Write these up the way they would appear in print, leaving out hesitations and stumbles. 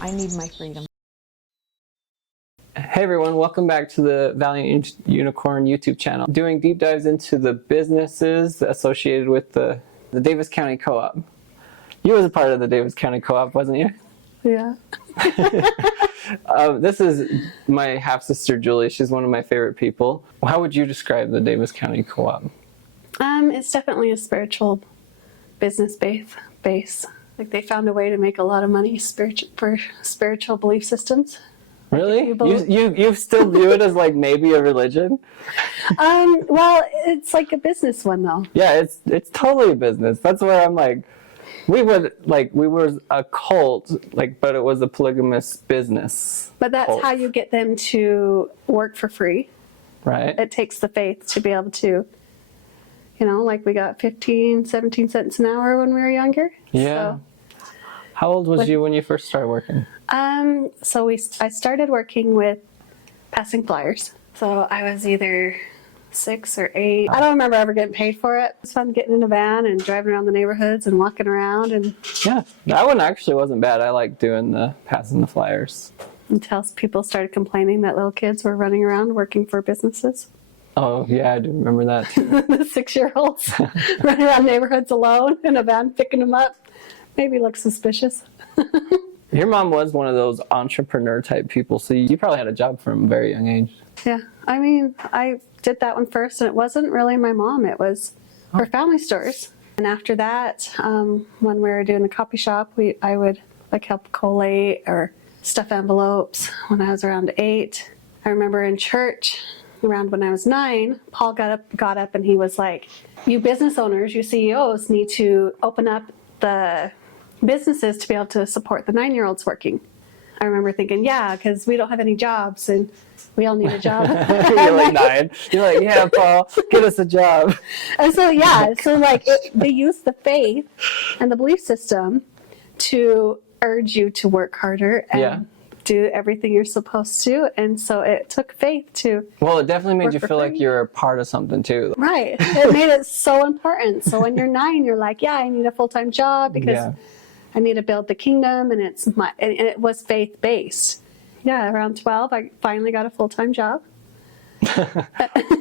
I need my freedom. Hey everyone, welcome back to the Valiant Unicorn YouTube channel. Doing deep dives into the businesses associated with the Davis County Co-op. You was a part of the Davis County Co-op, wasn't you? Yeah. This is my half-sister Julie. She's one of my favorite people. How would you describe the Davis County Co-op? It's definitely a spiritual business base. Like they found a way to make a lot of money for spiritual belief systems. Really? You still view it as like maybe a religion? Well, it's like a business one though. Yeah, it's totally a business. That's where I'm like, we were a cult, but it was a polygamous business. But that's cult. how you get them to work for free. Right. It takes the faith to be able to, we got 15, 17 cents an hour when we were younger. Yeah. So, how old was you when you first started working? I started working with passing flyers. So I was either 6 or 8. I don't remember ever getting paid for it. It was fun getting in a van and driving around the neighborhoods and walking around. And yeah, that one actually wasn't bad. I liked doing passing the flyers. Until people started complaining that little kids were running around working for businesses. Oh yeah, I do remember that too. The 6-year-olds running around neighborhoods alone in a van picking them up. Maybe look suspicious. Your mom was one of those entrepreneur type people, so you probably had a job from a very young age. Yeah, I did that one first, and it wasn't really my mom. It was her family stores. And after that, when we were doing the copy shop, I would help collate or stuff envelopes when I was around 8. I remember in church around when I was 9, Paul got up and he was like, "You business owners, you CEOs need to open up the businesses to be able to support the 9-year-olds working." I remember thinking, yeah, because we don't have any jobs and we all need a job. You're like 9. You're like, yeah, Paul, get us a job. And so, they use the faith and the belief system to urge you to work harder and do everything you're supposed to. And so it took faith to. Well, it definitely made you feel like you're a part of something too. Right. It made it so important. So when you're 9, you're like, yeah, I need a full-time job because I need to build the kingdom, and it was faith-based. Yeah, around 12, I finally got a full-time job.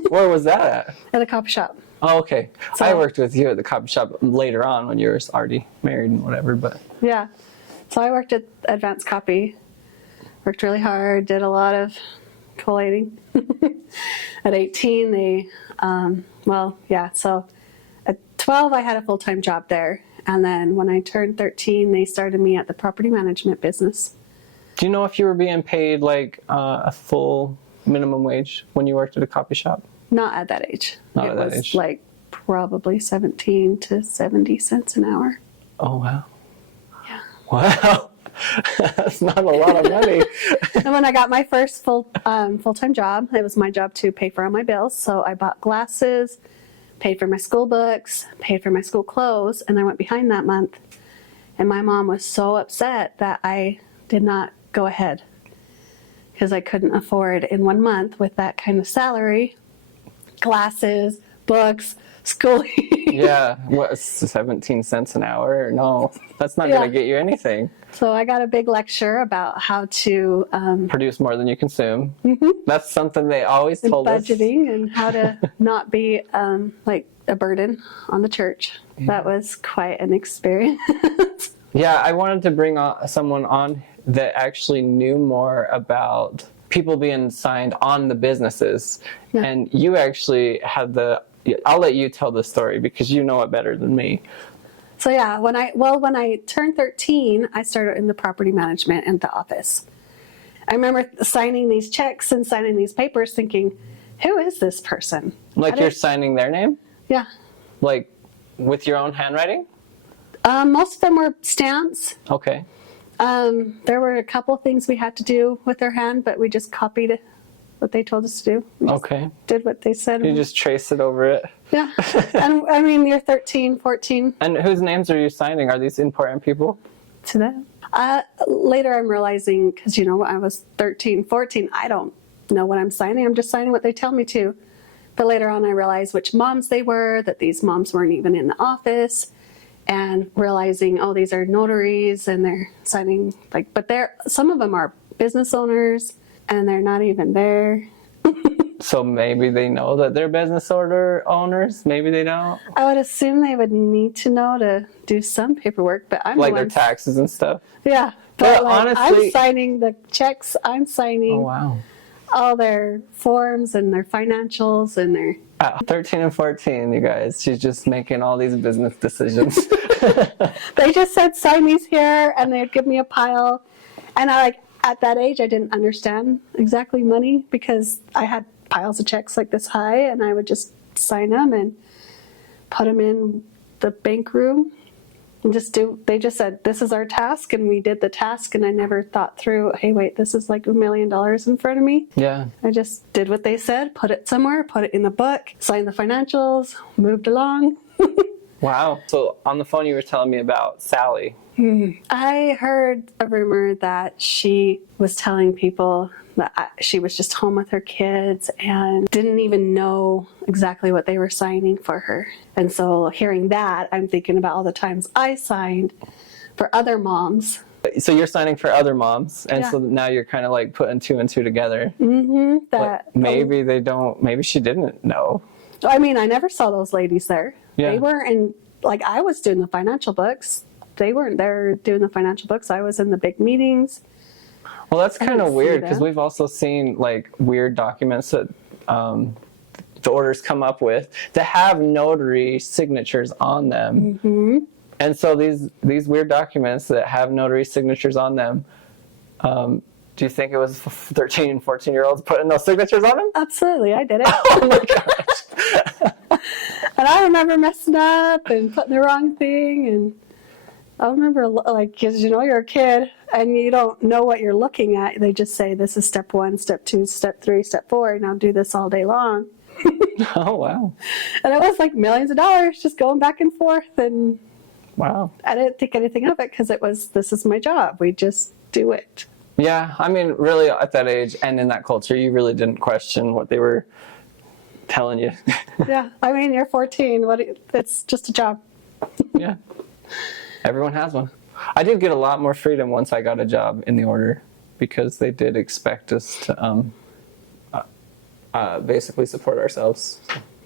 Where was that at? At a copy shop. Oh, okay. So, I worked with you at the copy shop later on when you were already married and whatever, but. Yeah. So I worked at Advanced Copy. Worked really hard, did a lot of collating. At 18, so at 12, I had a full-time job there. And then when I turned 13, they started me at the property management business. Do you know if you were being paid a full minimum wage when you worked at a copy shop? Not at that age. Not at that age. It was probably 17 to 70 cents an hour. Oh, wow. Yeah. Wow. That's not a lot of money. And when I got my first full-time job, it was my job to pay for all my bills. So I bought glasses, paid for my school books, paid for my school clothes, and I went behind that month. And my mom was so upset that I did not go ahead because I couldn't afford in 1 month with that kind of salary, glasses, books, schooling. Yeah, what, 17 cents an hour? No, that's not going to get you anything. So I got a big lecture about how to produce more than you consume. Mm-hmm. That's something they always told us. Budgeting and how to not be a burden on the church. Yeah. That was quite an experience. Yeah, I wanted to bring someone on that actually knew more about people being signed on the businesses. Yeah. And you actually had I'll let you tell the story because you know it better than me. So yeah, when I turned 13, I started in the property management in the office. I remember signing these checks and signing these papers thinking, who is this person? You're signing their name? Yeah. With your own handwriting? Most of them were stamps. Okay. There were a couple things we had to do with our hand, but we just copied what they told us to do. Okay. Did what they said. You just trace it over it. Yeah. And you're 13, 14. And whose names are you signing? Are these important people? To them. Later I'm realizing, because I was 13, 14, I don't know what I'm signing. I'm just signing what they tell me to. But later on I realized which moms they were, that these moms weren't even in the office. and realizing, oh, these are notaries and they're signing but some of them are business owners and they're not even there. So maybe they know that they're business owners. Maybe they don't. I would assume they would need to know to do some paperwork, but I'm like their taxes and stuff. Yeah, But like, honestly, I'm signing the checks. I'm signing oh wow, all their forms and their financials and their. at 13 and 14, you guys, she's just making all these business decisions. They just said sign these here, and they'd give me a pile, and at that age I didn't understand exactly money because I had piles of checks like this high, and I would just sign them and put them in the bank room and they just said, this is our task, and we did the task, and I never thought through, hey, wait, this is like $1 million in front of me. Yeah. I just did what they said, put it somewhere, put it in the book, signed the financials, moved along. Wow. So on the phone you were telling me about Sally. I heard a rumor that she was telling people that she was just home with her kids and didn't even know exactly what they were signing for her. And so hearing that, I'm thinking about all the times I signed for other moms. So you're signing for other moms, and Yeah. so now you're kind of like putting two and two together. Mm-hmm. Like maybe they don't, maybe she didn't know. I mean, I never saw those ladies there. Yeah. They weren't in, I was doing the financial books. They weren't there doing the financial books. I was in the big meetings. Well, that's kind of didn't see weird because them. we've also seen like weird documents that the orders come up with that have notary signatures on them. Mm-hmm. And so these weird documents that have notary signatures on them, do you think it was 13 and 14-year-olds putting those signatures on them? Absolutely, I did it. Oh my gosh. And I remember messing up and putting the wrong thing. And I remember, because you're a kid and you don't know what you're looking at. They just say, this is step 1, step 2, step 3, step 4. Now do this all day long. Oh, wow. And it was like millions of dollars just going back and forth. And Wow. I didn't think anything of it because this is my job. We just do it. Yeah, I mean, really, at that age and in that culture, you really didn't question what they were telling you. Yeah, I mean, you're 14. It's just a job. Yeah, everyone has one. I did get a lot more freedom once I got a job in the order because they did expect us to basically support ourselves.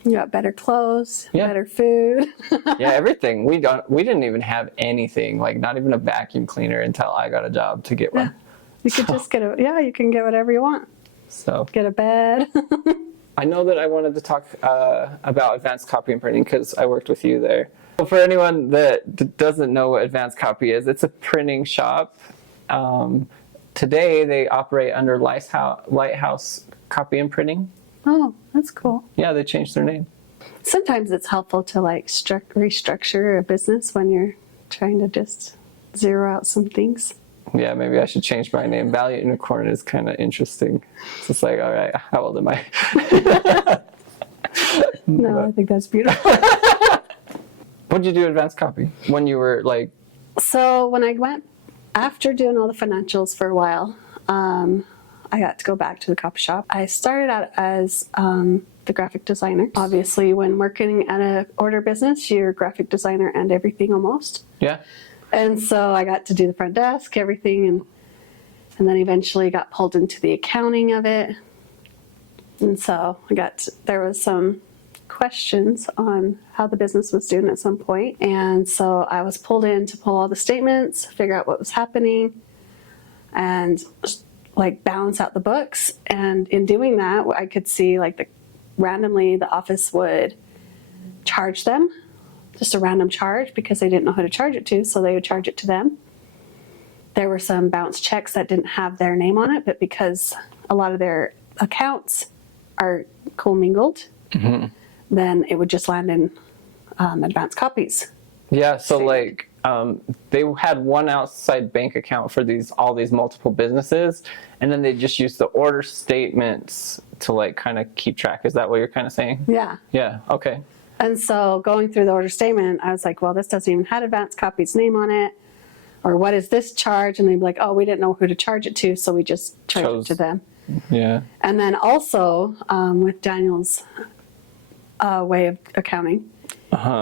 You got better clothes, Yeah. better food. Yeah, everything. We didn't even have anything, like not even a vacuum cleaner until I got a job to get one. You could just you can get whatever you want. So Get a bed. I know that I wanted to talk about advanced copy and printing because I worked with you there. So for anyone that doesn't know what advanced copy is, it's a printing shop. Today they operate under Lighthouse Copy and Printing. Oh, that's cool. Yeah, they changed their name. Sometimes it's helpful to restructure a business when you're trying to just zero out some things. Yeah, maybe I should change my name. Valiant Unicorn is kind of interesting. It's just like, all right, how old am I? No, I think that's beautiful. What did you do advanced copy when you were like? So when I went, after doing all the financials for a while, I got to go back to the copy shop. I started out as the graphic designer. Obviously, when working at an order business, you're a graphic designer and everything almost. Yeah. And so I got to do the front desk, everything, and then eventually got pulled into the accounting of it. And so there was some questions on how the business was doing at some point. And so I was pulled in to pull all the statements, figure out what was happening, and balance out the books. And in doing that, I could see randomly the office would charge them just a random charge because they didn't know who to charge it to, so they would charge it to them. There were some bounce checks that didn't have their name on it, but because a lot of their accounts are commingled, then it would just land in advanced copies. Yeah, so they had one outside bank account for all these multiple businesses, and then they just used the order statements to kind of keep track. Is that what you're kind of saying? Yeah. Yeah, okay. And so going through the order statement, I was like, well, this doesn't even have advanced copy's name on it. Or what is this charge? And they'd be like, oh, we didn't know who to charge it to, so we just charged it to them. Yeah. And then also with Daniel's way of accounting,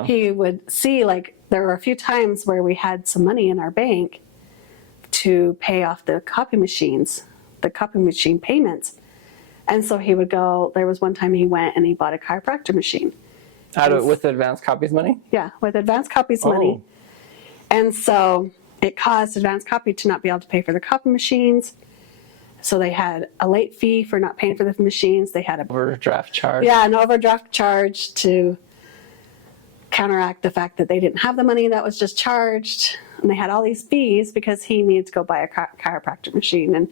he would see, like, there were a few times where we had some money in our bank to pay off the copy machine payments. And so he would go, there was one time he went and he bought a chiropractor machine. With Advanced Copies money? Yeah, with Advanced Copies money. And so it caused Advanced Copy to not be able to pay for the copy machines. So they had a late fee for not paying for the machines. They had Overdraft charge. Yeah, an overdraft charge to counteract the fact that they didn't have the money that was just charged. And they had all these fees because he needed to go buy a chiropractor machine. And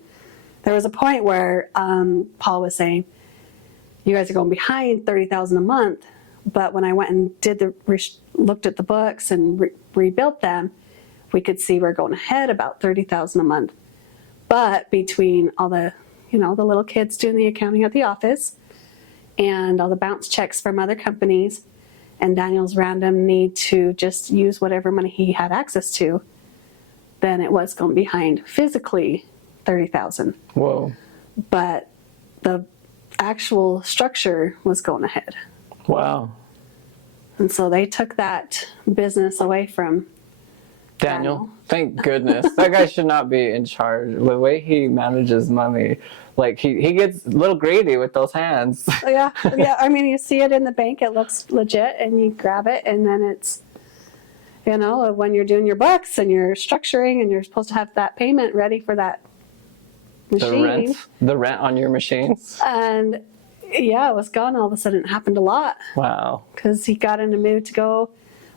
there was a point where Paul was saying, you guys are going behind $30,000 a month. But when I went and looked at the books and rebuilt them, we could see we're going ahead about $30,000 a month. But between all the, the little kids doing the accounting at the office and all the bounce checks from other companies and Daniel's random need to just use whatever money he had access to, then it was going behind physically $30,000. Whoa. But the actual structure was going ahead. Wow. And so they took that business away from Daniel. Thank goodness. That guy should not be in charge. The way he manages money, like he gets a little greedy with those hands. Yeah. I mean, you see it in the bank, it looks legit, and you grab it, and then it's, when you're doing your books and you're structuring and you're supposed to have that payment ready for that machine. The rent on your machines. And yeah, it was gone. All of a sudden, it happened a lot. Wow. Because he got in a mood to go.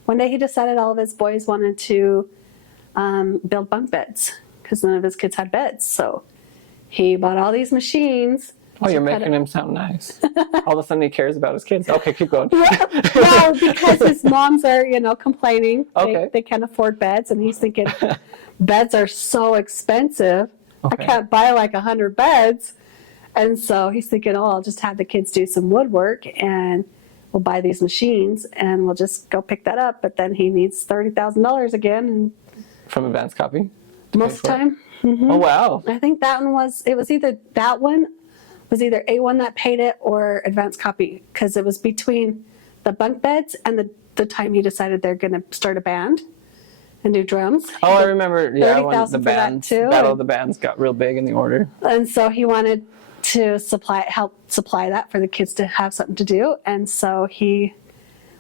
One day he decided all of his boys wanted to build bunk beds because none of his kids had beds. So he bought all these machines. Oh, you're making him sound nice. All of a sudden he cares about his kids. Okay, keep going. Well, because his moms are, complaining. Okay. They can't afford beds. And he's thinking, beds are so expensive. Okay. I can't buy like 100 beds. And so he's thinking, I'll just have the kids do some woodwork and we'll buy these machines and we'll just go pick that up. But then he needs $30,000 again. And from Advanced Copy? Most of the time. Mm-hmm. Oh, wow. I think it was either A1 that paid it or Advanced Copy, because it was between the bunk beds and the time he decided they're going to start a band and do drums. Oh, I remember. Yeah, when the Battle of the Bands got real big in the order. And so he wanted to help supply that for the kids to have something to do. And so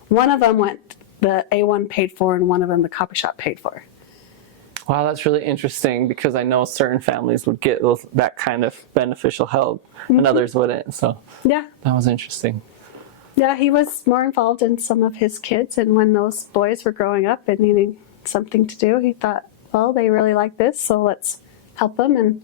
one of them the A1 paid for, and one of them the copy shop paid for. Wow, that's really interesting, because I know certain families would get that kind of beneficial help and others wouldn't. So yeah, that was interesting. Yeah, he was more involved in some of his kids. And when those boys were growing up and needing something to do, he thought, well, they really like this, so let's help them. And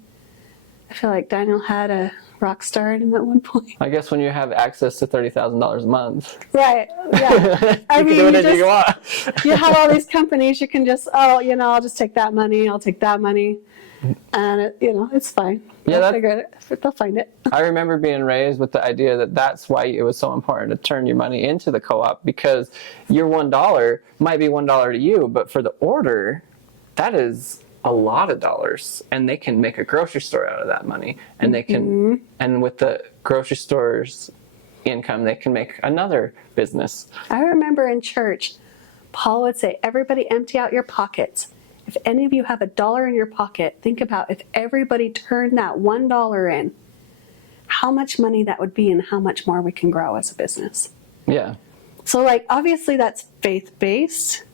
I feel like Daniel had a rock star in him at one point. I guess when you have access to $30,000 a month. Right, yeah. I mean, you can do whatever you want. You have all these companies, you can just, I'll just take that money, I'll take that money. And, it's fine. Yeah, they'll figure it. They'll find it. I remember being raised with the idea that that's why it was so important to turn your money into the co-op, because your $1 might be $1 to you, but for the order, that is a lot of dollars, and they can make a grocery store out of that money, and they can, and with the grocery store's income, they can make another business. I remember in church, Paul would say, everybody empty out your pockets. If any of you have $1 in your pocket, think about if everybody turned that $1 in, how much money that would be and how much more we can grow as a business. Yeah. So obviously that's faith-based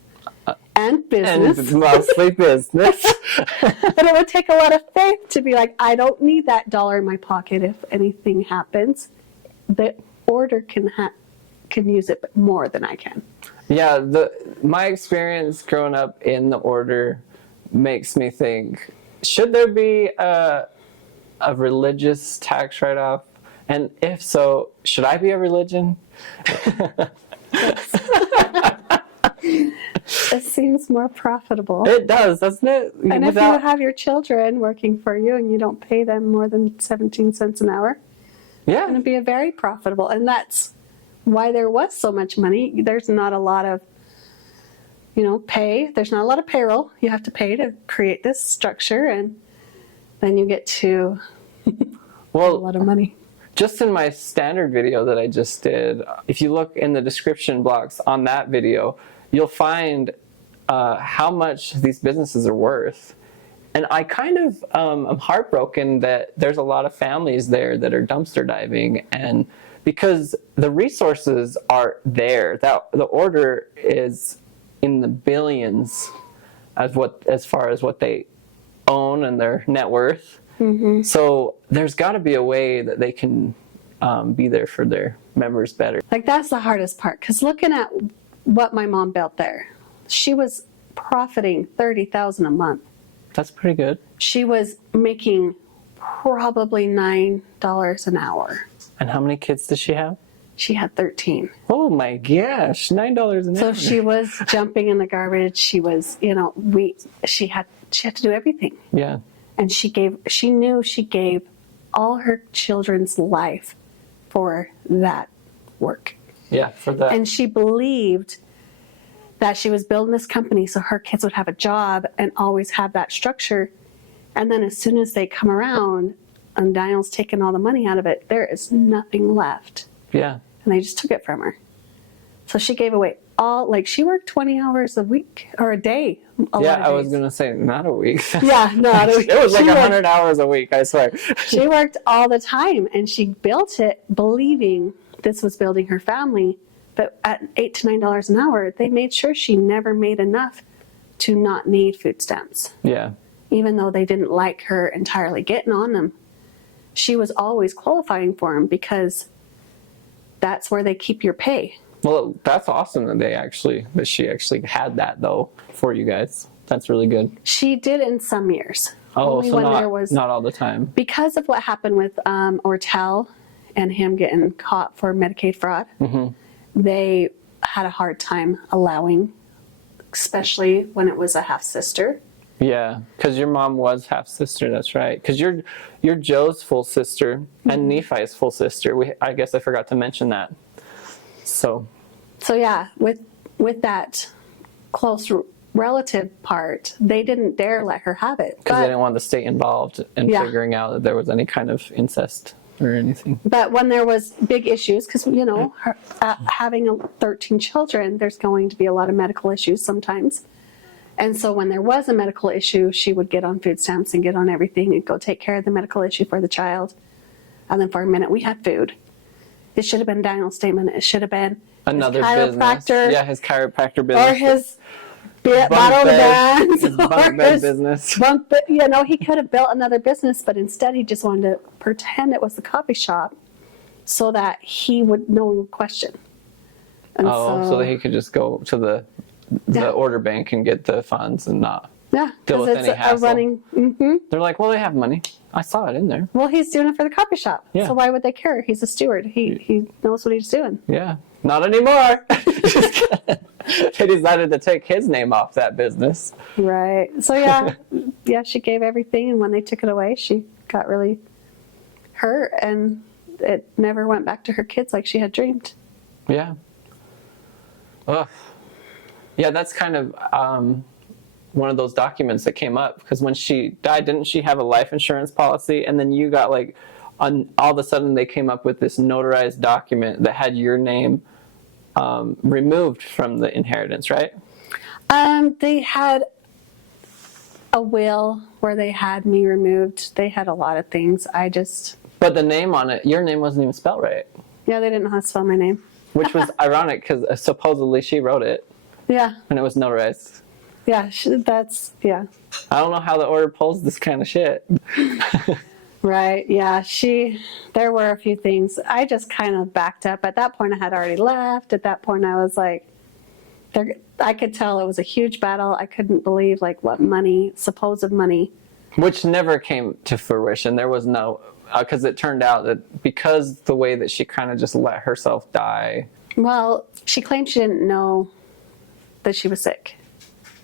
and business. And mostly business. But it would take a lot of faith to be like, I don't need that $1 in my pocket if anything happens. The order can use it more than I can. Yeah, my experience growing up in the order makes me think, should there be a religious tax write-off? And if so, should I be a religion? It seems more profitable. It does, doesn't it? And if you have your children working for you and you don't pay them more than 17 cents an hour, yeah, it's going to be very profitable. And that's why there was so much money. There's not a lot of, pay. There's not a lot of payroll you have to pay to create this structure, and then you get to a lot of money. just in my standard video that I just did, if you look in the description blocks on that video, you'll find how much these businesses are worth. And I kind of am heartbroken that there's a lot of families there that are dumpster diving, and because the resources are there, that the order is in the billions as far as what they own and their net worth. Mm-hmm. So there's got to be a way that they can be there for their members better. Like, that's the hardest part, because looking at what my mom built there, she was profiting $30,000 a month. That's pretty good. She was making probably $9 an hour. And how many kids does she have? She had 13. Oh my gosh, $9 an hour. So she was jumping in the garbage. She was, she had to do everything. Yeah. And she knew she gave all her children's life for that work. Yeah, for that. And she believed that she was building this company so her kids would have a job and always have that structure. And then as soon as they come around and Daniel's taken all the money out of it, there is nothing left. Yeah. And they just took it from her. So she gave away she worked 20 hours a week or a day. I was going to say, not a week. Yeah, not a week. It was like 100 hours a week, I swear. She worked all the time, and she built it believing this was building her family. But at $8 to $9 an hour, they made sure she never made enough to not need food stamps. Yeah. Even though they didn't like her entirely getting on them. She was always qualifying for them because that's where they keep your pay. Well, that's awesome that she actually had that, though, for you guys. That's really good. She did in some years. Oh, Only so when not all the time. Because of what happened with Ortel and him getting caught for Medicaid fraud, mm-hmm. They had a hard time allowing, especially when it was a half-sister. Yeah, because your mom was half-sister, that's right. Because you're Joe's full sister, mm-hmm. and Nephi's full sister. I guess I forgot to mention that. So yeah, with that close relative part, they didn't dare let her have it. Because they didn't want the state involved in figuring out that there was any kind of incest or anything. But when there was big issues, because, having 13 children, there's going to be a lot of medical issues sometimes. And so when there was a medical issue, she would get on food stamps and get on everything and go take care of the medical issue for the child. And then for a minute, we had food. It should have been Daniel's statement. It should have been another his business. Yeah, his chiropractor business. Or his bottle bands. His bunk bed business. He could have built another business, but instead he just wanted to pretend it was the coffee shop so that no one would question. And so that he could just go to the order bank and get the funds and not deal with any hassle. Mm-hmm. They're like, well, they have money. I saw it in there. Well, he's doing it for the coffee shop. Yeah. So why would they care? He's a steward. He knows what he's doing. Yeah. Not anymore. They decided to take his name off that business. Right. So she gave everything, and when they took it away, she got really hurt, and it never went back to her kids like she had dreamed. Yeah. Ugh. Yeah, that's kind of one of those documents that came up, because when she died, didn't she have a life insurance policy? And then you got all of a sudden they came up with this notarized document that had your name removed from the inheritance, right? They had a will where they had me removed. They had a lot of things. But the name on it, your name wasn't even spelled right. Yeah, they didn't know how to spell my name. Which was ironic, because supposedly she wrote it. Yeah. And it was notarized. Yeah, I don't know how the order pulls this kind of shit. Right, yeah. There were a few things. I just kind of backed up. At that point, I had already left. At that point, I was like, I could tell it was a huge battle. I couldn't believe, what money, supposed money. Which never came to fruition. There was no, because it turned out that because the way that she kind of just let herself die. Well, she claimed she didn't know that she was sick.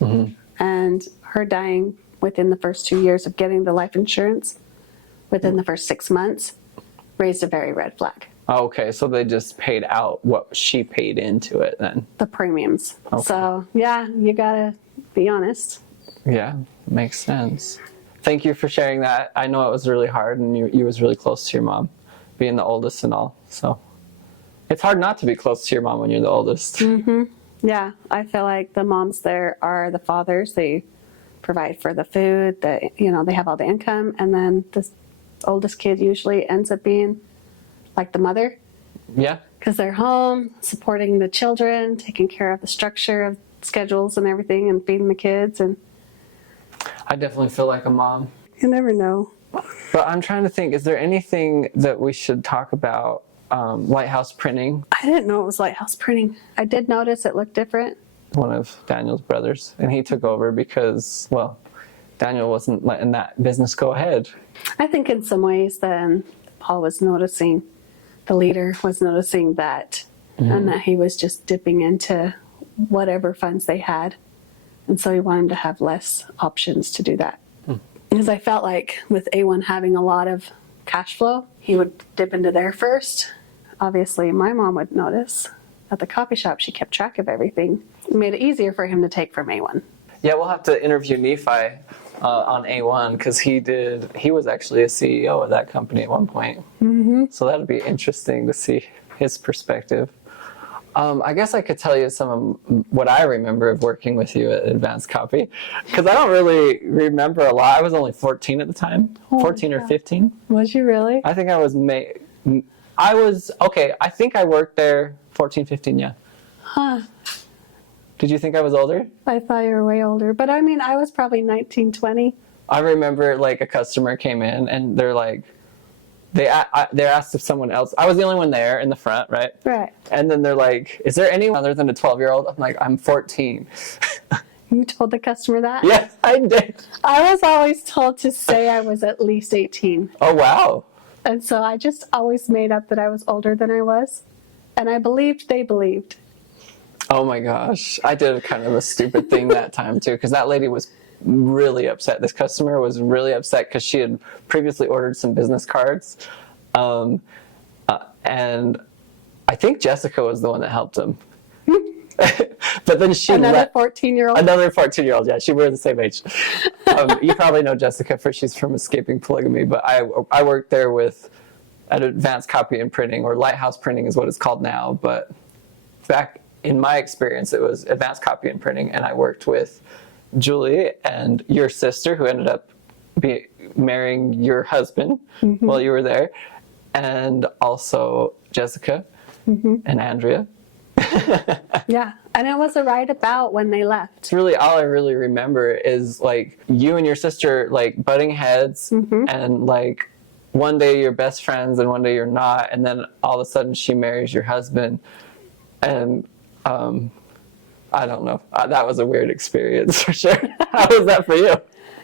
Mm-hmm. And her dying within the first 2 years of getting the life insurance, within the first 6 months, raised a very red flag. Okay, so they just paid out what she paid into it then. The premiums. Okay. So, you gotta be honest. Yeah, makes sense. Thank you for sharing that. I know it was really hard, and you was really close to your mom. being the oldest and all. So it's hard not to be close to your mom when you're the oldest. Yeah, I feel like the moms there are the fathers. They provide for the food, they have all the income, and then the oldest kid usually ends up being like the mother. Yeah. Because they're home, supporting the children, taking care of the structure of schedules and everything, and feeding the kids. And I definitely feel like a mom. you never know. But I'm trying to think, is there anything that we should talk about? Lighthouse printing. I didn't know it was Lighthouse printing. I did notice it looked different. One of Daniel's brothers, and he took over because, well, Daniel wasn't letting that business go ahead. I think in some ways then Paul was noticing, the leader was noticing that, and that he was just dipping into whatever funds they had. And so he wanted to have less options to do that. Because I felt like with A1 having a lot of cash flow, he would dip into there first. Obviously, my mom would notice. At the coffee shop, she kept track of everything. It made it easier for him to take from A1. Yeah, we'll have to interview Nephi on A1 because he was actually a CEO of that company at one point. So that'd be interesting to see his perspective. I guess I could tell you some of what I remember of working with you at Advanced Copy, because I don't really remember a lot. I was only 14 at the time, 14 or 15. Was you really? I think I was I think I worked there 14, 15, yeah. Huh. Did you think I was older? I thought you were way older. But I mean, I was probably 19, 20. I remember like a customer came in and they're like, they asked if someone else, I was the only one there in the front, right? Right. And then they're like, is there anyone other than a 12-year-old? I'm like, I'm 14. You told the customer that? Yes, I did. I was always told to say I was at least 18. Oh, wow. And so I just always made up that I was older than I was. And I believed they believed. Oh my gosh. I did kind of a stupid thing that time too, because that lady was really upset. This customer was really upset because she had previously ordered some business cards. And I think Jessica was the one that helped him. But then she Another 14-year-old? Another 14-year-old, yeah. We're the same age. You probably know Jessica, for she's from Escaping Polygamy. But I worked there at Advanced Copy and Printing, or Lighthouse Printing is what it's called now. But back in my experience, it was Advanced Copy and Printing, and I worked with Julie and your sister, who ended up marrying your husband while you were there, and also Jessica and Andrea. Yeah, and it was right about when they left. It's really all I really remember is like you and your sister like butting heads, and like one day you're best friends and one day you're not, and then all of a sudden she marries your husband, and I don't know. That was a weird experience for sure. How was that for you?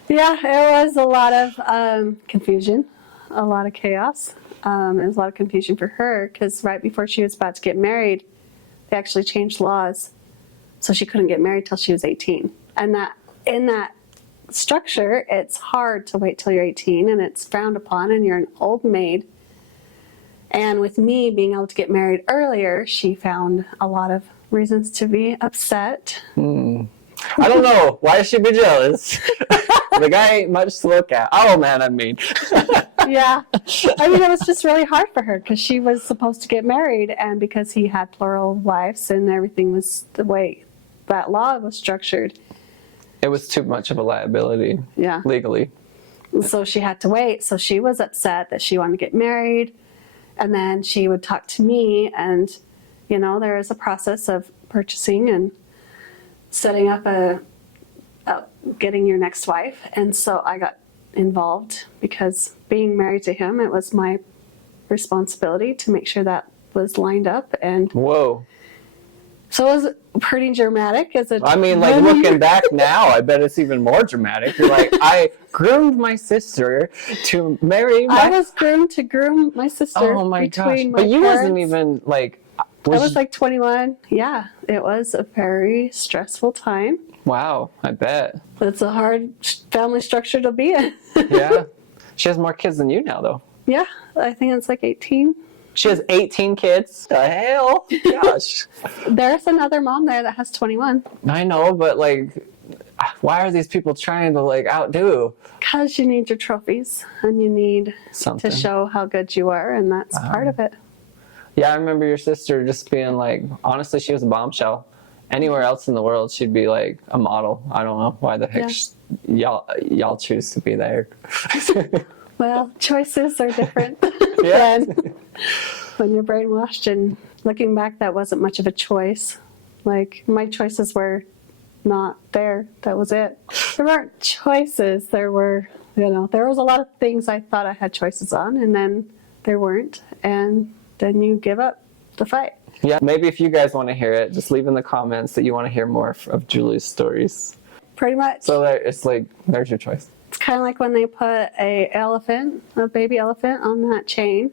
Yeah, it was a lot of confusion, a lot of chaos. It was a lot of confusion for her because right before she was about to get married, they actually changed laws. So she couldn't get married till she was 18. And that in that structure, it's hard to wait till you're 18 and it's frowned upon and you're an old maid. And with me being able to get married earlier, she found a lot of reasons to be upset. I don't know. Why should she be jealous? The guy ain't much to look at. Oh, man, I mean. Yeah. I mean, it was just really hard for her because she was supposed to get married, and because he had plural wives and everything was the way that law was structured. It was too much of a liability. Yeah. Legally. So she had to wait. So she was upset that she wanted to get married. And then she would talk to me, and, you know, there is a process of purchasing and setting up getting your next wife. And so I got involved because being married to him, it was my responsibility to make sure that was lined up. And whoa. so it was pretty dramatic. I mean, like looking back now, I bet it's even more dramatic. You're like, I groomed my sister to marry I was groomed to groom my sister. Oh my gosh. between my But you parents. wasn't even like... I was like 21. Yeah, it was a very stressful time. Wow, I bet. It's a hard family structure to be in. Yeah. She has more kids than you now, though. Yeah, I think it's like 18. She has 18 kids? The hell? Gosh. There's another mom there that has 21. I know, but like, why are these people trying to like outdo? Because you need your trophies and you need Something. to show how good you are, and that's part of it. Yeah, I remember your sister just being like, honestly, she was a bombshell. Anywhere else in the world, she'd be like a model. I don't know why the heck y'all choose to be there. Well, choices are different Yeah. than when you're brainwashed. And looking back, that wasn't much of a choice. Like, my choices were not there. That was it. There weren't choices. There were, there was a lot of things I thought I had choices on, and then there weren't. And then you give up the fight. Yeah, maybe if you guys want to hear it, just leave in the comments that you want to hear more of Julie's stories. Pretty much. So it's like, there's your choice. It's kind of like when they put a baby elephant on that chain,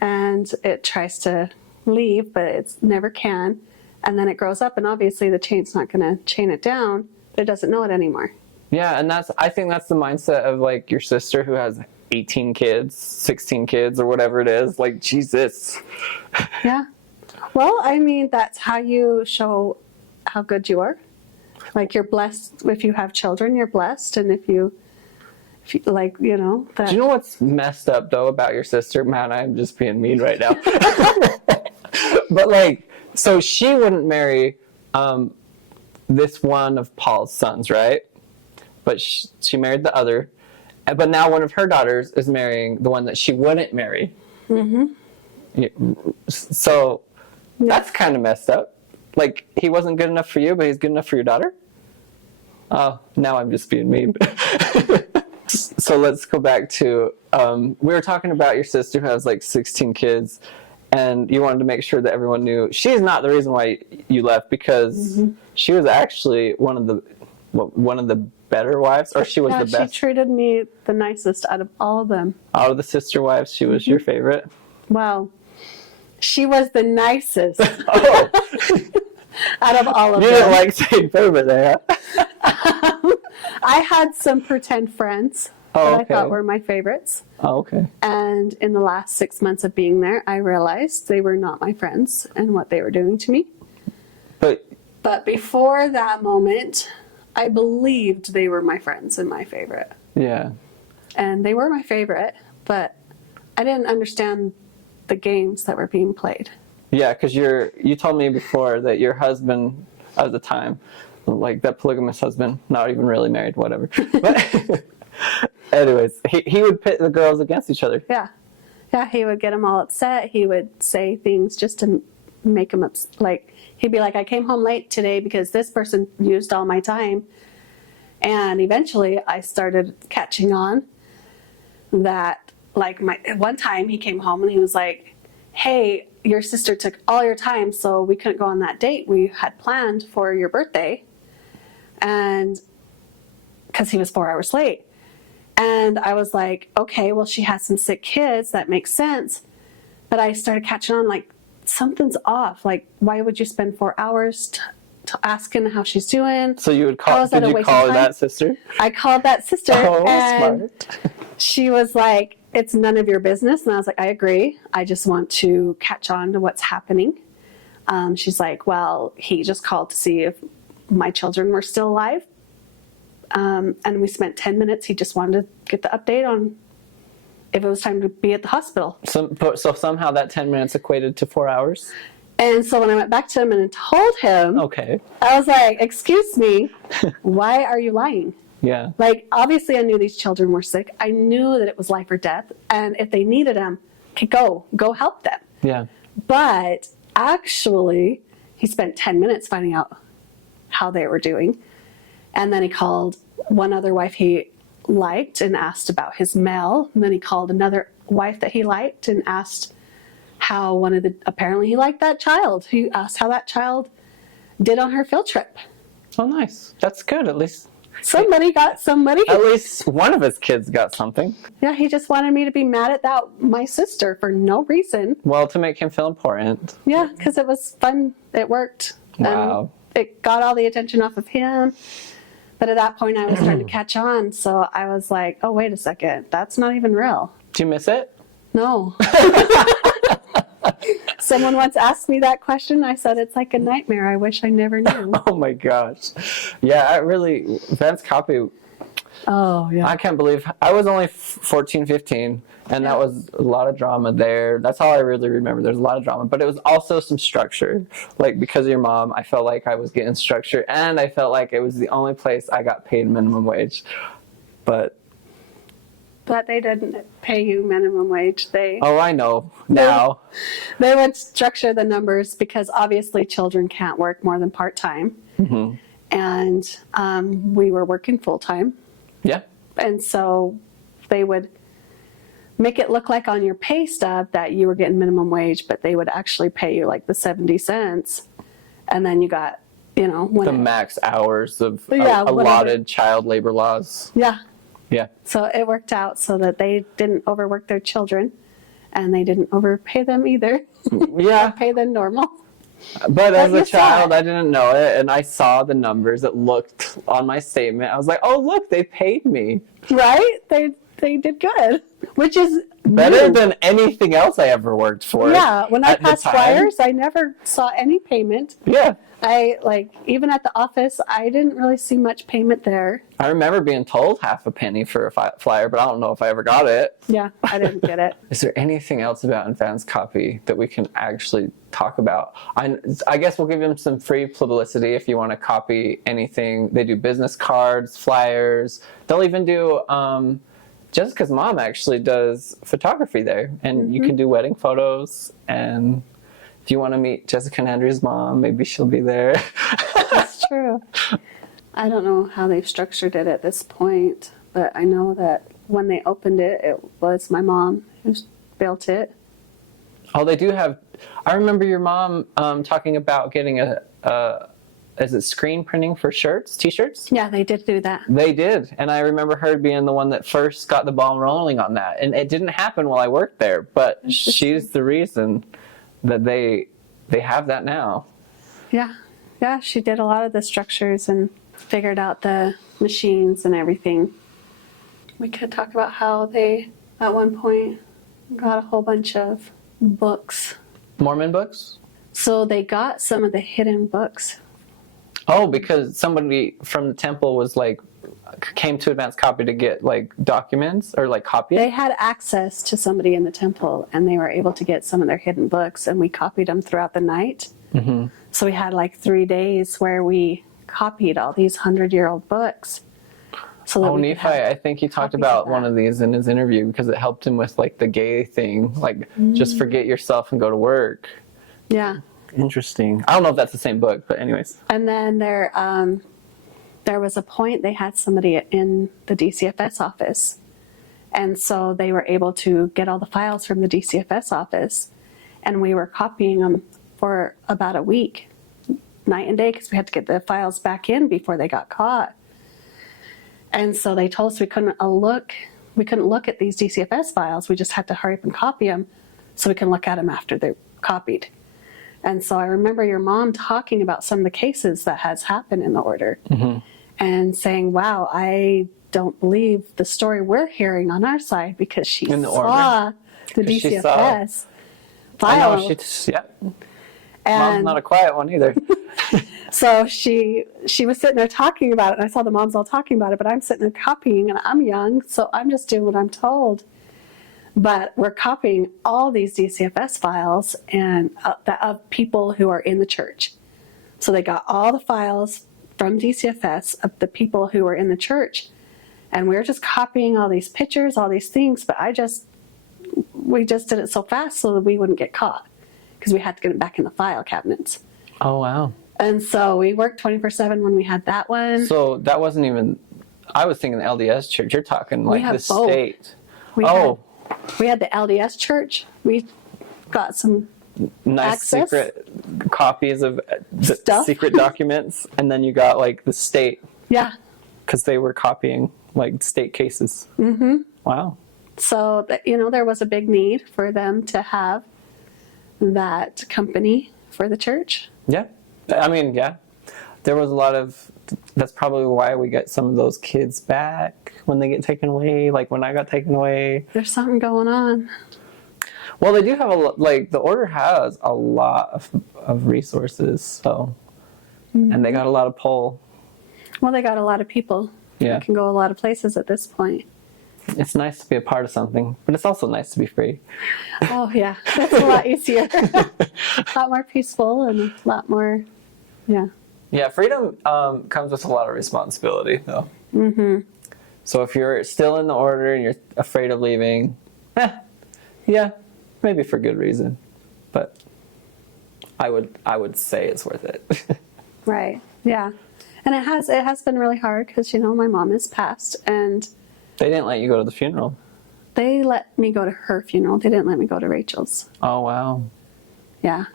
and it tries to leave, but it never can. And then it grows up, and obviously the chain's not going to chain it down, but it doesn't know it anymore. Yeah, and I think that's the mindset of like your sister who has 18 kids, 16 kids, or whatever it is. Like, Jesus. Yeah. Well, I mean, that's how you show how good you are. Like, you're blessed. If you have children, you're blessed. And if you that. Do you know what's messed up, though, about your sister? Man, I'm just being mean right now. But, like, so she wouldn't marry this one of Paul's sons, right? But she married the other. But now one of her daughters is marrying the one that she wouldn't marry. Mm-hmm. Yeah, so that's kind of messed up. Like, he wasn't good enough for you, but he's good enough for your daughter? Oh, now I'm just being mean. So let's go back to, we were talking about your sister who has like 16 kids, and you wanted to make sure that everyone knew she's not the reason why you left, because she was actually one of the better wives, or she was the best. She treated me the nicest out of all of them. Out of the sister wives, she was your favorite? Well, she was the nicest. Oh. Out of all of you them. You didn't like saying favorite there, huh? I had some pretend friends that I thought were my favorites. Oh, okay. And in the last 6 months of being there, I realized they were not my friends and what they were doing to me. But before that moment, I believed they were my friends and my favorite. Yeah. And they were my favorite, but I didn't understand the games that were being played. Yeah, because you told me before that your husband at the time, like that polygamous husband, not even really married, whatever. But anyways, he would pit the girls against each other. Yeah. Yeah, he would get them all upset. He would say things just to make them upset. Like, he'd be like, I came home late today because this person used all my time. And eventually I started catching on that, like, one time he came home and he was like, hey, your sister took all your time, so we couldn't go on that date we had planned for your birthday. And because he was 4 hours late. And I was like, okay, well, she has some sick kids. That makes sense. But I started catching on, like, something's off. Like, why would you spend 4 hours to asking how she's doing? So you would call, did you call her that sister? I called that sister. Oh, and smart. She was like, it's none of your business. And I was like, I agree. I just want to catch on to what's happening. She's like, well, he just called to see if my children were still alive. And we spent 10 minutes. He just wanted to get the update on if it was time to be at the hospital. So somehow that 10 minutes equated to 4 hours? And so when I went back to him and told him, okay, I was like, excuse me, why are you lying? Yeah. Like, obviously I knew these children were sick. I knew that it was life or death. And if they needed him, okay, go help them. Yeah. But actually, he spent 10 minutes finding out how they were doing. And then he called one other wife he liked and asked about his mail. And then he called another wife that he liked and asked how apparently he liked that child. He asked how that child did on her field trip. Oh, nice. That's good, at least. Somebody got somebody. At least one of his kids got something. Yeah, he just wanted me to be mad at my sister for no reason. Well, to make him feel important. Yeah, because it was fun. It worked. Wow. And it got all the attention off of him. But at that point, I was starting to catch on. So I was like, oh, wait a second. That's not even real. Do you miss it? No. Someone once asked me that question. I said, it's like a nightmare. I wish I never knew. Oh my gosh. Yeah, I really, Advanced Copy, Oh, yeah. I can't believe, I was only 14, 15, and that was a lot of drama there. That's all I really remember. There's a lot of drama, but it was also some structure. Like, because of your mom, I felt like I was getting structure, and I felt like it was the only place I got paid minimum wage. But they didn't pay you minimum wage. oh, I know now. They would structure the numbers because obviously children can't work more than part-time. Mm-hmm. And we were working full-time. Yeah. And so they would make it look like on your pay stub that you were getting minimum wage, but they would actually pay you like the 70 cents. And then you got, when The max hours of Yeah, allotted child labor laws. yeah. Yeah. So it worked out so that they didn't overwork their children and they didn't overpay them either. Yeah. Pay them normal. But as you a child, saw it. I didn't know it, and I saw the numbers. It looked on my statement. I was like, "Oh, look, they paid me Right? They did good, which is better new. than anything else I ever worked for." Yeah, when I at the passed time. flyers, I never saw any payment. Yeah, Even at the office, I didn't really see much payment there. I remember being told half a penny for a flyer, but I don't know if I ever got it. Yeah, I didn't get it. Is there anything else about Advanced Copy that we can actually talk about? I guess we'll give them some free publicity if you want to copy anything. They do business cards, flyers. They'll even do, Jessica's mom actually does photography there, and you can do wedding photos. And if you want to meet Jessica and Andrew's mom, maybe she'll be there. That's true. I don't know how they've structured it at this point, but I know that when they opened it, it was my mom who built it. Oh, they do have. I remember your mom talking about getting is it screen printing for shirts, t-shirts? Yeah, they did do that. They did, and I remember her being the one that first got the ball rolling on that. And it didn't happen while I worked there, but she's the reason that they have that now. Yeah, she did a lot of the structures and figured out the machines and everything. We could talk about how they, at one point, got a whole bunch of books. Mormon books? So they got some of the hidden books. Oh, because somebody from the temple was like, came to Advanced Copy to get like documents or like copies? They had access to somebody in the temple and they were able to get some of their hidden books, and we copied them throughout the night. Mm-hmm. So we had like 3 days where we copied all these 100-year-old books. So that Nephi, I think he talked about one of these in his interview because it helped him with like the gay thing, like just forget yourself and go to work. Yeah. Interesting. I don't know if that's the same book, but anyways. And then there was a point they had somebody in the DCFS office. And so they were able to get all the files from the DCFS office. And we were copying them for about a week, night and day, because we had to get the files back in before they got caught. And so they told us we couldn't look at these DCFS files. We just had to hurry up and copy them so we can look at them after they're copied. And so I remember your mom talking about some of the cases that has happened in the order and saying, wow, I don't believe the story we're hearing on our side because she saw the DCFS file. I know, yeah. And Mom's not a quiet one either. so she was sitting there talking about it, and I saw the moms all talking about it, but I'm sitting there copying, and I'm young, so I'm just doing what I'm told. But we're copying all these DCFS files and of people who are in the church. So they got all the files from DCFS of the people who were in the church. And we were just copying all these pictures, all these things, but we just did it so fast so that we wouldn't get caught because we had to get it back in the file cabinets. Oh, wow. And so we worked 24/7 when we had that one. So that wasn't even, I was thinking the LDS church. You're talking like the both. state. We had the LDS church. We got some nice access. Secret copies of the Stuff. secret documents. And then you got like the state. Yeah. Because they were copying like state cases. Mm-hmm. Wow. So, there was a big need for them to have that company for the church. Yeah. I mean, yeah. There was a lot of, that's probably why we get some of those kids back when they get taken away, like when I got taken away. There's something going on. Well, they do have like the order has a lot of resources, so and they got a lot of pull. Well, they got a lot of people. Yeah. That can go a lot of places at this point. It's nice to be a part of something, but it's also nice to be free. Oh yeah, that's a lot easier. A lot more peaceful and a lot more, yeah. Yeah, freedom comes with a lot of responsibility, though. Mm-hmm. So if you're still in the order and you're afraid of leaving, yeah, maybe for good reason, but I would say it's worth it. Right. Yeah. And it has been really hard because, you know, my mom is passed and They didn't let you go to the funeral. they let me go to her funeral. They didn't let me go to Rachel's. Oh, wow. Yeah.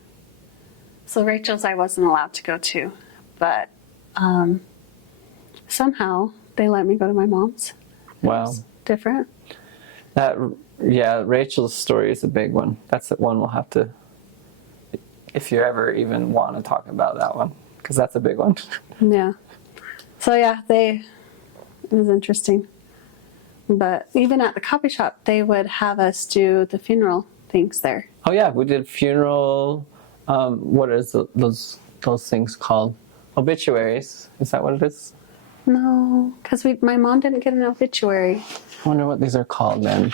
So Rachel's I wasn't allowed to go to, but somehow they let me go to my mom's. Wow. Different. Yeah, Rachel's story is a big one. That's the one we'll have to, if you ever even want to talk about that one, because that's a big one. Yeah. So yeah, it was interesting. But even at the coffee shop, they would have us do the funeral things there. Oh yeah, we did funeral. What is those things called? Obituaries. Is that what it is? No, because my mom didn't get an obituary. I wonder what these are called then.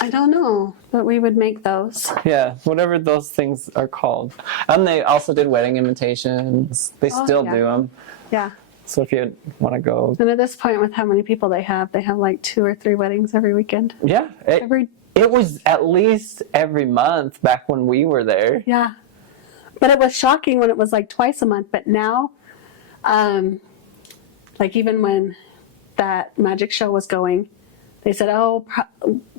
I don't know, but we would make those. Yeah, whatever those things are called. And they also did wedding invitations. They still yeah. do them. Yeah. So if you want to go. And at this point, with how many people they have like 2 or 3 weddings every weekend. Yeah. It was at least every month back when we were there. Yeah. But it was shocking when it was like twice a month. But now, like even when that magic show was going, they said, oh,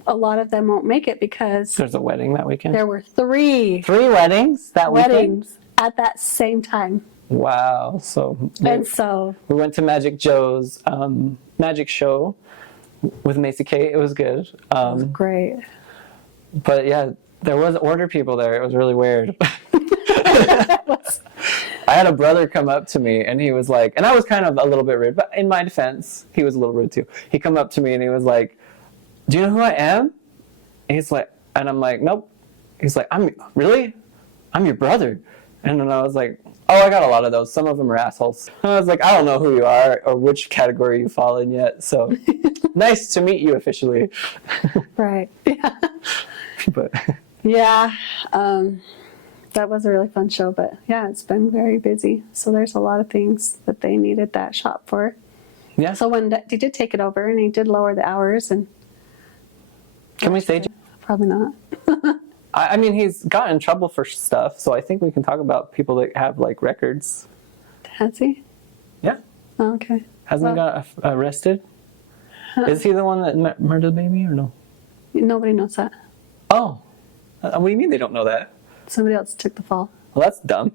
a lot of them won't make it because There's a wedding that weekend. there were 3 weddings that weddings weekend? at that same time. Wow. So And so, we went to Magic Joe's magic show with Macy Kate. It was good. great. But yeah, there was order people there. It was really weird. I had a brother come up to me and he was like, and I was kind of a little bit rude, but in my defense, he was a little rude too. He come up to me and he was like, do you know who I am? And he's like, and I'm like, nope. He's like, I'm your brother. And then I was like, oh, I got a lot of those. Some of them are assholes. And I was like, I don't know who you are or which category you fall in yet. So nice to meet you officially. Right. Yeah. But Yeah. That was a really fun show, but yeah, it's been very busy. So there's a lot of things that they needed that shop for. yeah. So when he did take it over and he did lower the hours and Can we say? probably not. I mean, he's got in trouble for stuff, so I think we can talk about people that have like records. Has he? Yeah. Oh, okay. Hasn't he got arrested? Is he the one that murdered the baby or no? Nobody knows that. Oh. What do you mean they don't know that? Somebody else took the fall. Well, that's dumb.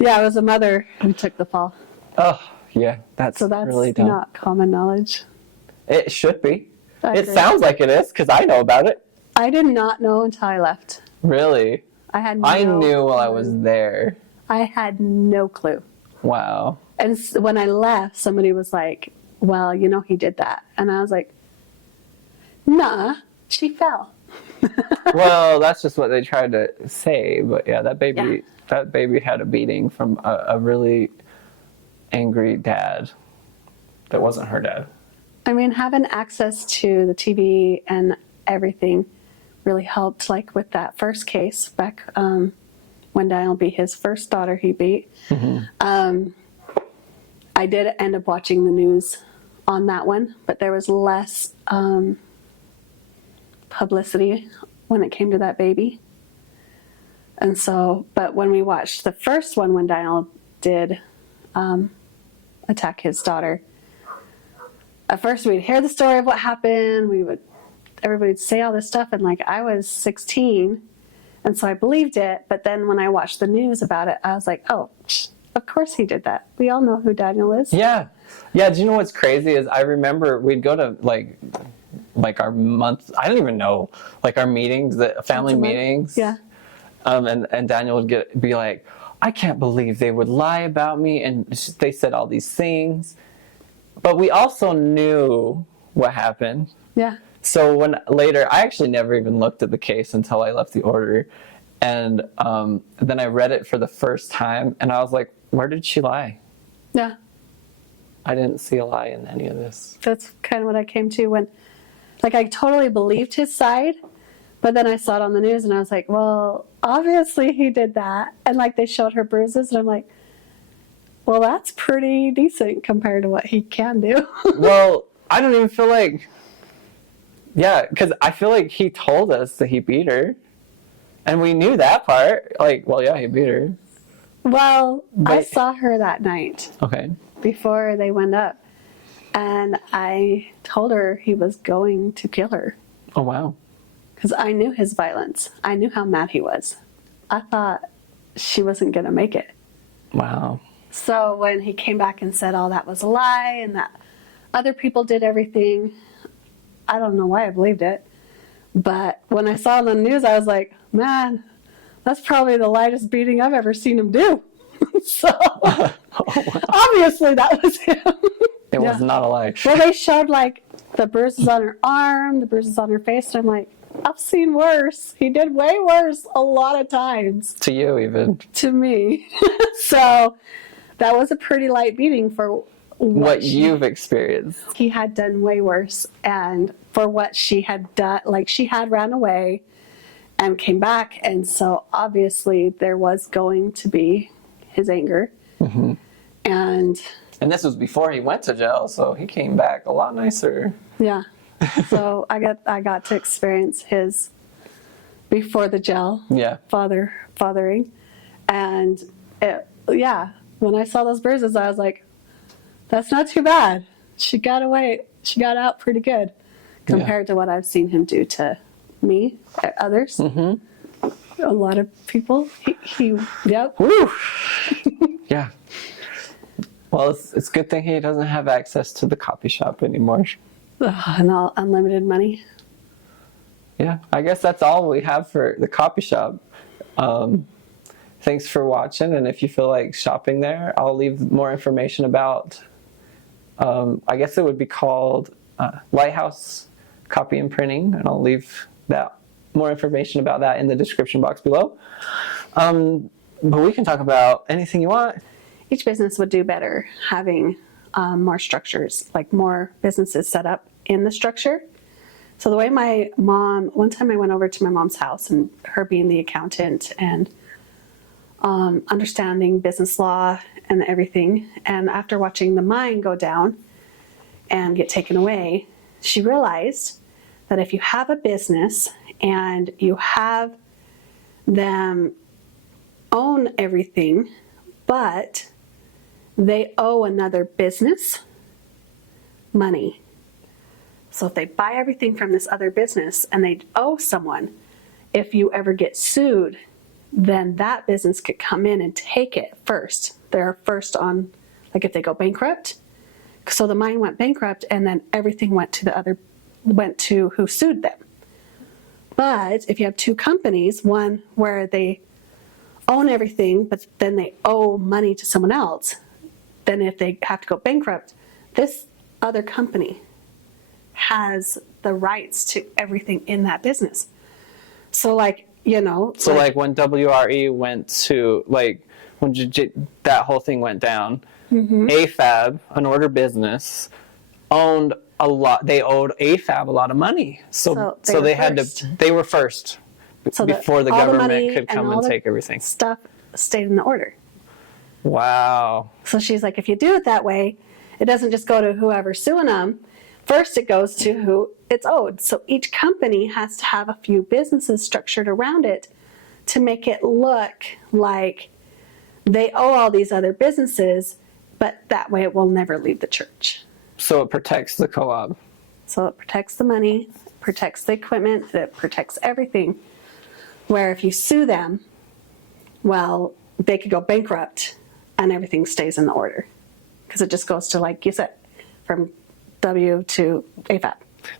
Yeah, it was a mother who took the fall. Oh, yeah. That's really dumb. Not common knowledge. It should be. I It agree. sounds like it is because I know about it. I did not know until I left. Really? I knew while I was there. I had no clue. Wow. And when I left, somebody was like, well, you know, he did that. And I was like, nah, she fell. Well, that's just what they tried to say. But yeah, that baby Yeah. that baby had a beating from a really angry dad that wasn't her dad. I mean, having access to the TV and everything really helped, like with that first case back when Diane beat his first daughter he beat. Mm-hmm. I did end up watching the news on that one, but there was less publicity when it came to that baby. And so, but when we watched the first one, when Diane did attack his daughter, at first we'd hear the story of what happened. Everybody would say all this stuff. And like, I was 16. And so I believed it. But then when I watched the news about it, I was like, oh, of course he did that. We all know who Daniel is. Yeah. Yeah. Do you know what's crazy is I remember we'd go to like our month, I don't even know, like our meetings, the family meetings. Yeah. And Daniel would be like, I can't believe they would lie about me. And they said all these things. But we also knew what happened. Yeah. So when later, I actually never even looked at the case until I left the order. And then I read it for the first time, and I was like, where did she lie? Yeah. I didn't see a lie in any of this. That's kind of what I came to when, like, I totally believed his side, but then I saw it on the news and I was like, well, obviously he did that. And like they showed her bruises and I'm like, well, that's pretty decent compared to what he can do. Well, I don't even feel like, yeah, because I feel like he told us that he beat her. And we knew that part. Like, well, yeah, he beat her. Well, I But- saw her that night Okay. before they went up. And I told her he was going to kill her. Oh, wow. Because I knew his violence. I knew how mad he was. I thought she wasn't going to make it. Wow. So when he came back and said, oh, that was a lie and that other people did everything, I don't know why I believed it. But when I saw it on the news, I was like, man, that's probably the lightest beating I've ever seen him do. So obviously that was him. It was not a lie. Well, they showed like the bruises on her arm, the bruises on her face, and I'm like, I've seen worse. He did way worse a lot of times. To you, even. To me. So that was a pretty light beating for What you've experienced. he had done way worse. And for what she had done, like she had ran away and came back. And so obviously there was going to be his anger. Mm-hmm. And this was before he went to jail, so he came back a lot nicer. yeah. So I got to experience his before the jail Yeah. fathering. And when I saw those bruises, I was like, that's not too bad. She got away. She got out pretty good compared to what I've seen him do to me, others. Mm-hmm. A lot of people. Yep. Woo! Yeah. Well, it's a good thing he doesn't have access to the copy shop anymore. And all unlimited money. Yeah, I guess that's all we have for the copy shop. Thanks for watching, and if you feel like shopping there, I'll leave more information about, I guess it would be called Lighthouse Copy and Printing, and I'll leave that more information about that in the description box below. But we can talk about anything you want. Each business would do better having more structures, like more businesses set up in the structure. So the way my mom, one time I went over to my mom's house and her being the accountant and understanding business law and everything. And after watching the mine go down and get taken away, she realized that if you have a business and you have them own everything, but they owe another business money. So if they buy everything from this other business and they owe someone, if you ever get sued, then that business could come in and take it first. They're first on, like if they go bankrupt. So the mine went bankrupt and then everything went to who sued them. But if you have two companies, one where they own everything, but then they owe money to someone else, then if they have to go bankrupt, this other company has the rights to everything in that business. So like, So like when WRE went to, like when that whole thing went down, AFAB, an order business, owned a lot. They owed AFAB a lot of money. So they had to, they were first So before the all government money could come all and the take everything. Stuff stayed in the order. Wow. So she's like, if you do it that way, it doesn't just go to whoever's suing them. First, it goes to who it's owed. So each company has to have a few businesses structured around it to make it look like they owe all these other businesses, but that way it will never leave the church. So it protects the co-op. So it protects the money, protects the equipment, it protects everything. Where if you sue them, well, they could go bankrupt and everything stays in the order. Because it just goes to, like you said, from W to AFAB.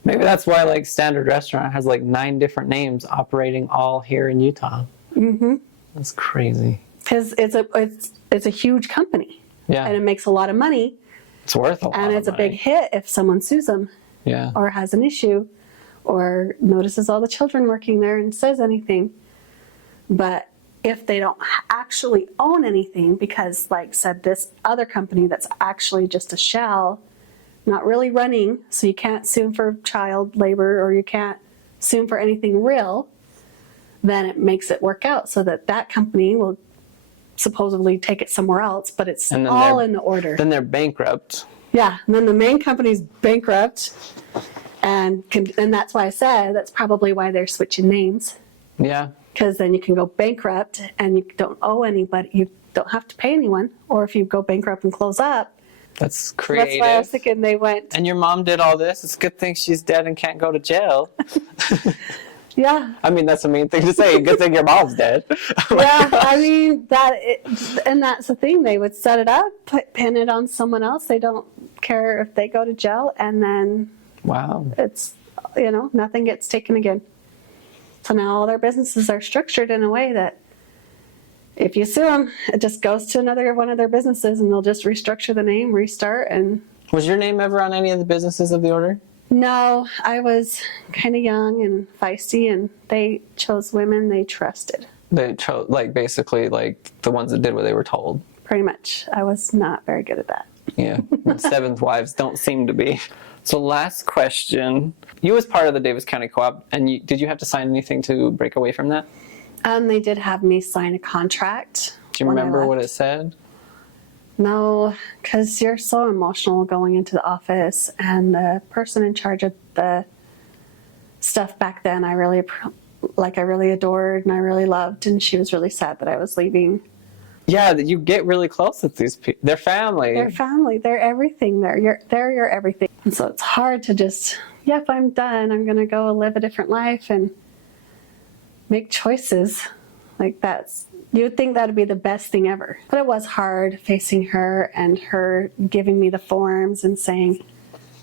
Maybe that's why like Standard Restaurant has like 9 different names operating all here in Utah. Mm-hmm. That's crazy. Because it's a huge company. Yeah. And it makes a lot of money. It's worth a lot And it's of a big money. hit if someone sues them Yeah. or has an issue or notices all the children working there and says anything. But if they don't actually own anything, because like said, this other company that's actually just a shell, not really running, so you can't sue them for child labor or you can't sue them for anything real, then it makes it work out so that that company will supposedly take it somewhere else, but it's all in the order. Then they're bankrupt. Yeah, and then the main company's bankrupt, and that's why I said that's probably why they're switching names. Yeah. Because then you can go bankrupt and you don't owe anybody, you don't have to pay anyone, or if you go bankrupt and close up. That's creative. That's why I was thinking they went. And your mom did all this. It's a good thing she's dead and can't go to jail. Yeah. I mean, that's the main thing to say. Good thing your mom's dead. Yeah, I mean, and that's the thing. They would set it up, pin it on someone else. They don't care if they go to jail, and then Wow. it's, nothing gets taken again. So now all their businesses are structured in a way that if you sue them, it just goes to another one of their businesses, and they'll just restructure the name, restart, and... Was your name ever on any of the businesses of the order? No, I was kind of young and feisty, and they chose women they trusted. They chose, basically, the ones that did what they were told. Pretty much. I was not very good at that. Yeah. Seventh wives don't seem to be. So last question. You was part of the Davis County Co-op, and did you have to sign anything to break away from that? They did have me sign a contract. Do you remember what it said? No, because you're so emotional going into the office, and the person in charge of the stuff back then, I really adored and I really loved, and she was really sad that I was leaving. Yeah, you get really close with these people. They're family. They're family. They're everything. They're your everything. And so it's hard to just, if I'm done, I'm going to go live a different life and make choices. You would think that would be the best thing ever. But it was hard facing her and her giving me the forms and saying,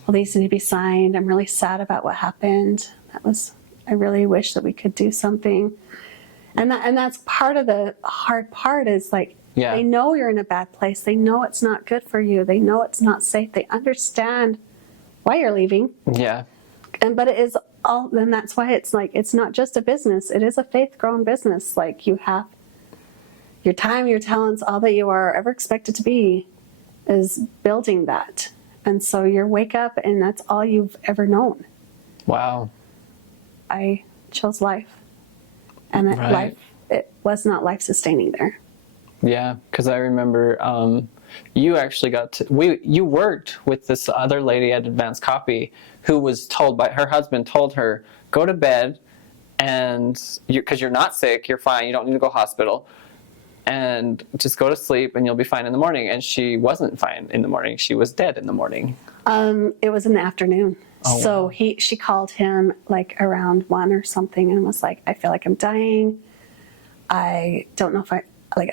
well, these need to be signed. I'm really sad about what happened. I really wish that we could do something. And that's part of the hard part is they know you're in a bad place. They know it's not good for you. They know it's not safe. They understand why you're leaving. Yeah. But it is all, and that's why it's not just a business. It is a faith-grown business. You have your time, your talents, all that you are ever expected to be is building that. And so you wake up and that's all you've ever known. Wow. I chose life. And it was not life-sustaining there. Yeah, because I remember you actually you worked with this other lady at Advanced Copy who was told her husband told her, go to bed, and because you're not sick, you're fine, you don't need to go to hospital, and just go to sleep and you'll be fine in the morning. And she wasn't fine in the morning. She was dead in the morning. It was in the afternoon. Oh, so wow. She called him around 1 or something and was like, I feel like I'm dying. I don't know if I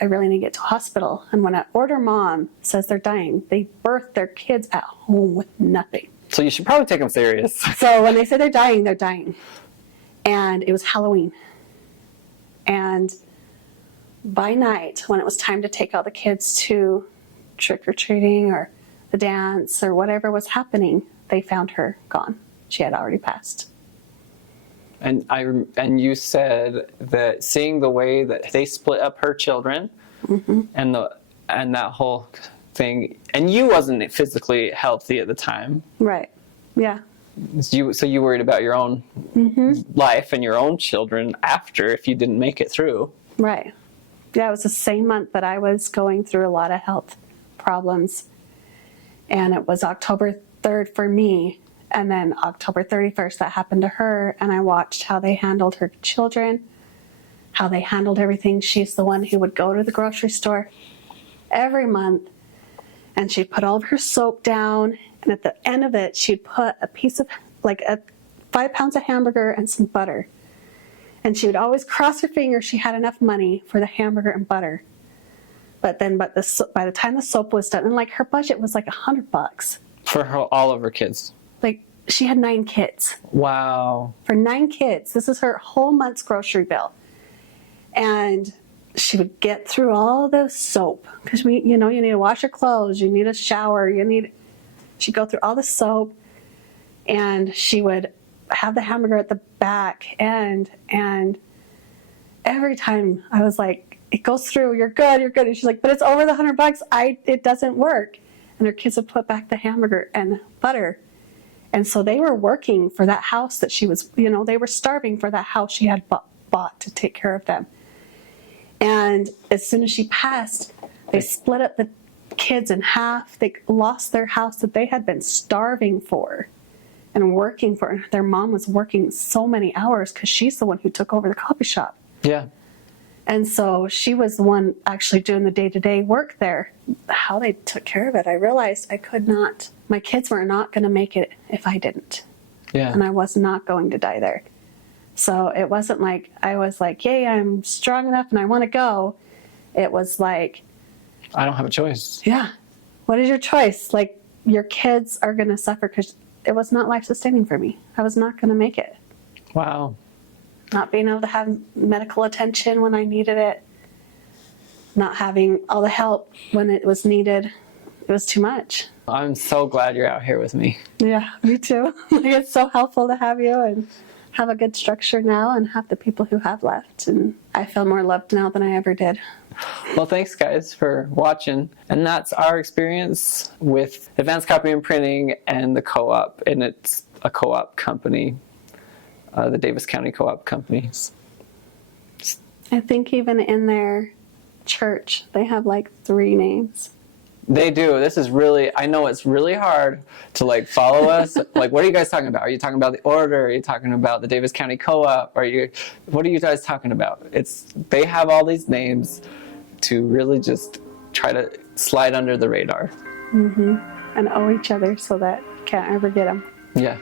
really need to get to a hospital. And when an order mom says they're dying, they birth their kids at home with nothing. So you should probably take them serious. So when they say they're dying, they're dying. And it was Halloween. And by night, when it was time to take all the kids to trick-or-treating or the dance or whatever was happening, they found her gone. She had already passed. And you said that seeing the way that they split up her children, mm-hmm. and that whole thing, and you wasn't physically healthy at the time. Right. Yeah. So you worried about your own mm-hmm. life and your own children after if you didn't make it through. Right. Yeah, it was the same month that I was going through a lot of health problems. And it was October 3rd for me. And then October 31st, that happened to her. And I watched how they handled her children, how they handled everything. She's the one who would go to the grocery store every month. And she'd put all of her soap down. And at the end of it, she'd put a piece of, 5 pounds of hamburger and some butter. And she would always cross her fingers she had enough money for the hamburger and butter. But by the time the soap was done, and her budget was $100. For all of her kids. She had 9 kids. Wow. For 9 kids. This is her whole month's grocery bill. And she would get through all the soap. Because you need to wash your clothes, you need a shower, she'd go through all the soap, and she would have the hamburger at the back end, and every time I was like, it goes through, you're good. And she's like, but it's over the $100. It doesn't work. And her kids would put back the hamburger and butter. And so they were working for that house that she was, they were starving for that house she had bought to take care of them. And as soon as she passed, they split up the kids in half. They lost their house that they had been starving for and working for. Their mom was working so many hours because she's the one who took over the coffee shop. Yeah. And so she was the one actually doing the day-to-day work there. How they took care of it, I realized I could not. My kids were not going to make it if I didn't. Yeah. And I was not going to die there. So it wasn't like I was like, yay, I'm strong enough and I want to go. It was like, I don't have a choice. yeah. What is your choice? Like, your kids are going to suffer because it was not life-sustaining for me. I was not going to make it. Wow. Not being able to have medical attention when I needed it. Not having all the help when it was needed. It was too much. I'm so glad you're out here with me. Yeah, me too. It's so helpful to have you and have a good structure now and have the people who have left. And I feel more loved now than I ever did. Well, thanks guys for watching. And that's our experience with Advanced Copy and Printing and the co-op. And it's a co-op company, the Davis County Co-op companies. I think even in their church, they have like 3 names. They do. This is really, I know it's really hard to like follow us. Like, what are you guys talking about? Are you talking about the order? Are you talking about the Davis County Co-op? What are you guys talking about? They have all these names to really just try to slide under the radar. And owe each other so that you can't ever get them. Yeah.